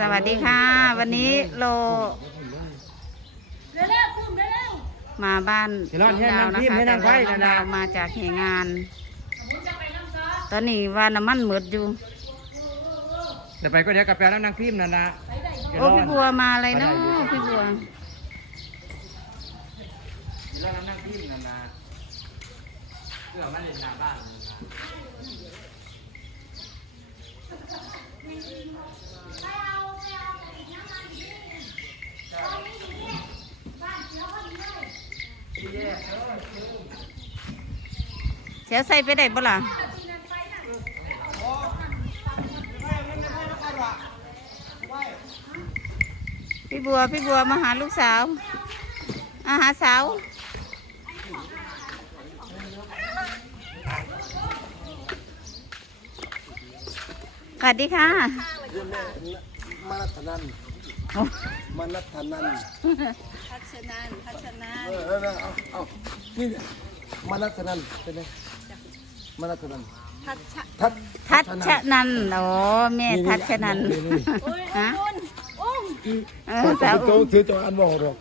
สวัสดีค่ะ วันนี้โล มาบ้านเดี๋ยวรอดน้องดาวให้นะนางพิมพ์คะให้แต่นางไว้ว่าน้องนะดาวมาจากเหตุงาน ตอนนี้ว่าน้ำมันหมดอยู่แต่ไปก็เดี๋ยวกับแปลน้ำนางพิมพ์นั่นนะโอ้พี่บัวมาอะไรเนาะพี่บัวเดี๋ยวน้ำนางพิมพ์นั่นนะเพื่อมาเล่นหน้าบ้านเลยนะ เสียวใส่ไปได้บ่ล่ะพี่บัวพี่บัวมาหาลูกสาวอาหาสาวสวัสดีค่ะมานัทนันโอ้มานัทนันพัชนันพัชนันเออเออเอาเอานี่เนี่ยมานัทนันเป็นไง มานัทนันทัดทัชนันโอ้แม่ทัชนันฮะเออสาวโตถือตัวอันบอกหรอก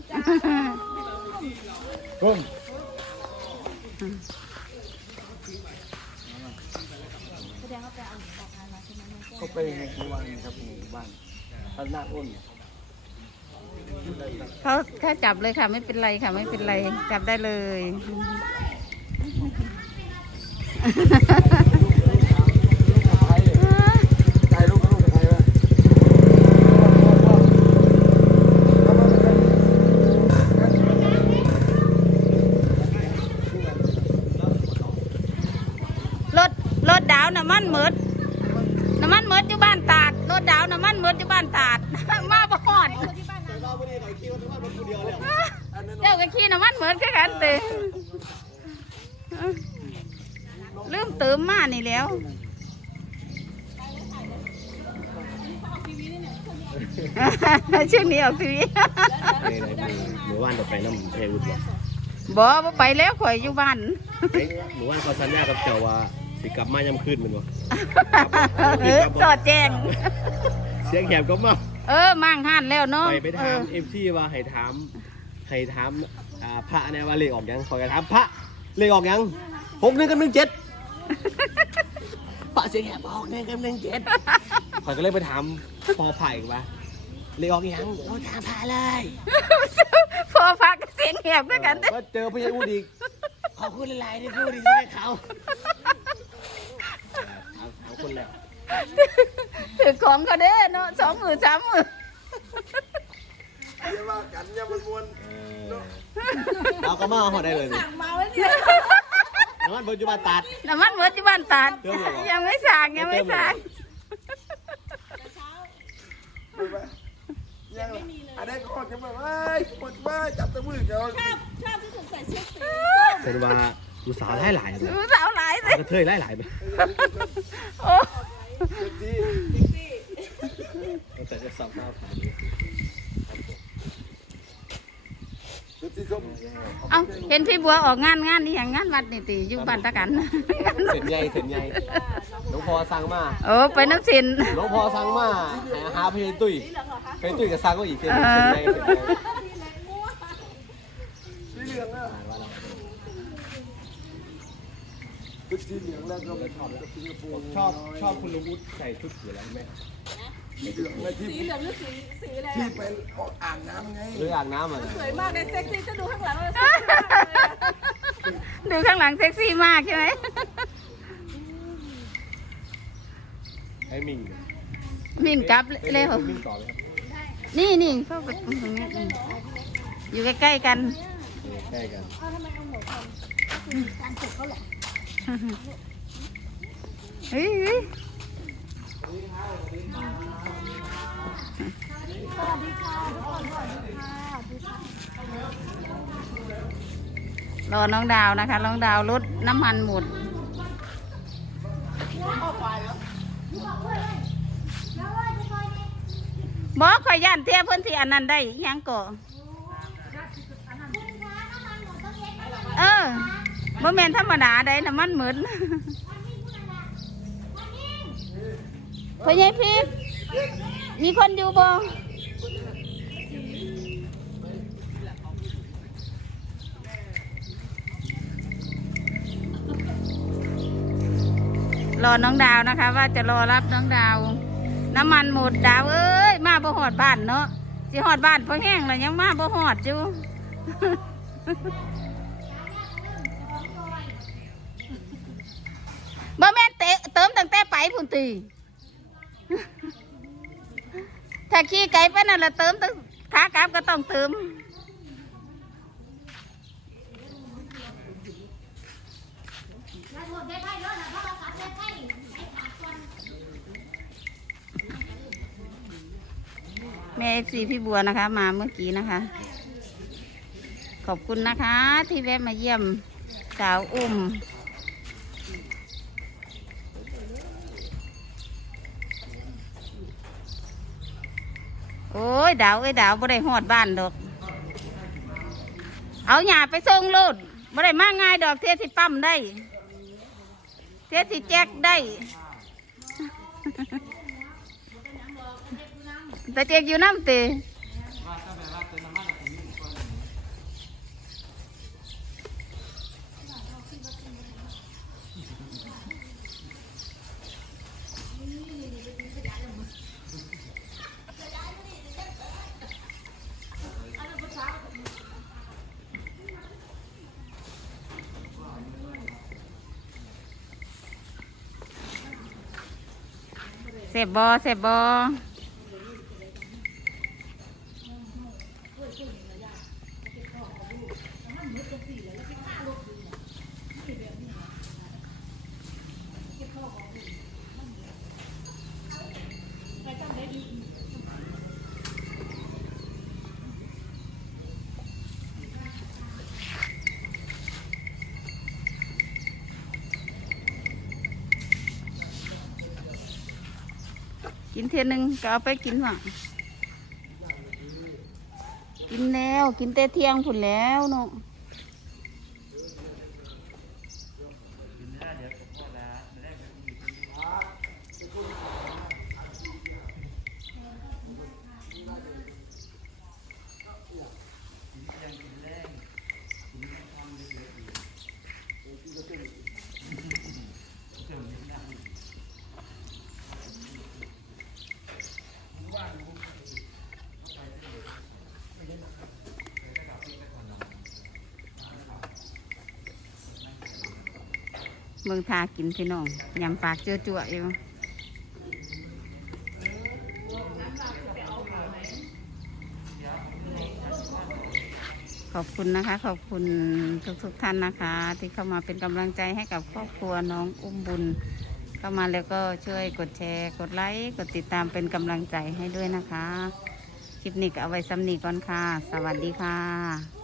ก้มก็ไปในหมู่บ้านครับหมู่บ้านพันนาอ้นเขาถ้าจับเลยค่ะไม่เป็นไรค่ะไม่เป็นไรจับได้เลยไทยถ่าย รถรถดาวน้ำมันหมดน้ำมันหมดอยู่บ้านตาดรถดาวน้ำมันหมดอยู่บ้านตาด มาบ่ฮอดเจ้าก็ขี่น้ำมันหมดคือกันเต ลืมเติมมานี่แล้ว ชื่อนี้ออกทีวีหมู่บ้านเราไปน้ำเพวุฒิบ่บ่บ่ไปแล้วข่อยอยู่บ้านเอ๊ะหมู่บ้านเขาสัญญากับเจ้าว่าสิกลับมายามคืนแมันบ่เออสอดแจ้ง เสียงแหบก็มาเออมั่งหันแล้วเนาะไปไปเอถามอเอ็มที่ว่าให้ถามให้ถามอ่าพระเนี่ยว่าเลขออกยังขอยก็ถามพระเลขออกยังหกหนึ่งกับหนึ่งเจ็ด พระเสียงแหบออกหนึ่งกับหนึ่งเจ็ดข่อยก็เลยไปถามพอไผ่ว่าเลขออกยังโอ้ถามพระเลยพอพักเสียงแหบด้วยกันเด้อก็เจอพญาอูดอีกขอบคุณหลายๆที่พูดดีใช่เขาเอาเอาคนแล้วถือของก็เด้อเนาะสองมือสามมืออย่าว่ากันอย่ามันมวนเราก็มาหอได้เลยสั่งมาไว้เนี่ย น้ำมันปัจจุบันตัด น้ำมันหมดที่บ้านตาดเติมเหรอ ยังไม่สั่งยังไม่สั่งยังอันนี้ก็จะมาว้ายปวดว้ายจับตะมือเจ้าเป็นว่าดูสาวหลายหลายเลยดูสาวหลายสิกระเทยหลายหลายไปโอ้เซ็กซี่ตั้งแต่จะสับหน้าผ่าน เซ็กซี่ส้มเอาเห็นพี่บัวออกงานงานนี่อย่างงานวัดนี่ติอยู่บ้านตะกัน เส้นใหญ่เส้นใหญ่หลวงพ่อสั่งมาโอ้ไปน้ำสินหลวงพ่อสั่งมาหาหาเพลตุ้ยเพลตุ้ยกับสั่งก็อีกเส้นเส้นใหญ่เส้นใหญ่สีเหลืองอะเซ็กซี่เหลืองแล้วก็ไปชอบกับสิงคโปร์ชอบชอบคุณลุงอุ๊ดใส่ชุดสีอะไรไหม สีเหลืองในที่สีเหลืองหรือสีสีอะไรที่ไปออกอ่างน้ำไงหรืออ่างน้ำอะดูข้างหลังเซ็กซี่มากใช่ไหม ให้มิงมินกลับเร็ว มิงต่อเลยครับนี่นี่เข้าไปตรงนี้อืมอยู่ใกล้ๆกัน ใกล้กันเฮ้ยเฮ้ย รอน้องดาวนะคะ น้องดาวรถน้ำมันหมดบอกข่อยย่านเทียเพื่อนที่อันนั้นได้ยังก่อเออบ่แมนธรรมดาได้น้ำมันเหมือน พ่อใหญ่พี่มีคนอยู่บ่รอน้องดาวนะคะ ว่าจะรอรับน้องดาว น้ำมันหมดดาวเอ้ยมาบ่หอดบ้านเนาะสิหอดบ้านพอแห้งแล้วยังมาบ่หอดอยู่บ่แม่นเตะเติมตั้งแต่ไปพุ่นตี ถ้าขี่ไก่ไปนั่นละเติมตั้งขากลับก็ต้องเติมแม่ซีพี่บัวนะคะ มาเมื่อกี้นะคะ ขอบคุณนะคะที่แวะมาเยี่ยมสาวอุ้ม โอ้ยดาวเอ้ยดาวบ่ได้หอดบ้านดอก เอาหยาไปส่งโลดบ่ได้มาง่ายดอกเทสิปั๊มได้ เทสิแจกได้ แต่แจกอยู่น้ำเตว่าถ้าแบบว่าเติมน้ำมันแล้วผมมีคนหนึ่ง เสบบอเสบบอ กินเทียนหนึ่งก็เอาไปกินว่ะกินแล้วกินแต่เที่ยงผุนแล้วเนาะ เมืองทากินพี่น้องยำปากเจือจั่วอยู่ขอบคุณนะคะ ขอบคุณทุกๆทท่านนะคะ ที่เข้ามาเป็นกำลังใจให้กับครอบครัวน้องอุ้มบุญ เข้ามาแล้วก็ช่วยกดแชร์ กดไลค์กดติดตามเป็นกำลังใจให้ด้วยนะคะ คลิปนี้ก็เอาไว้ซ้ำนี้ก่อนค่ะ สวัสดีค่ะ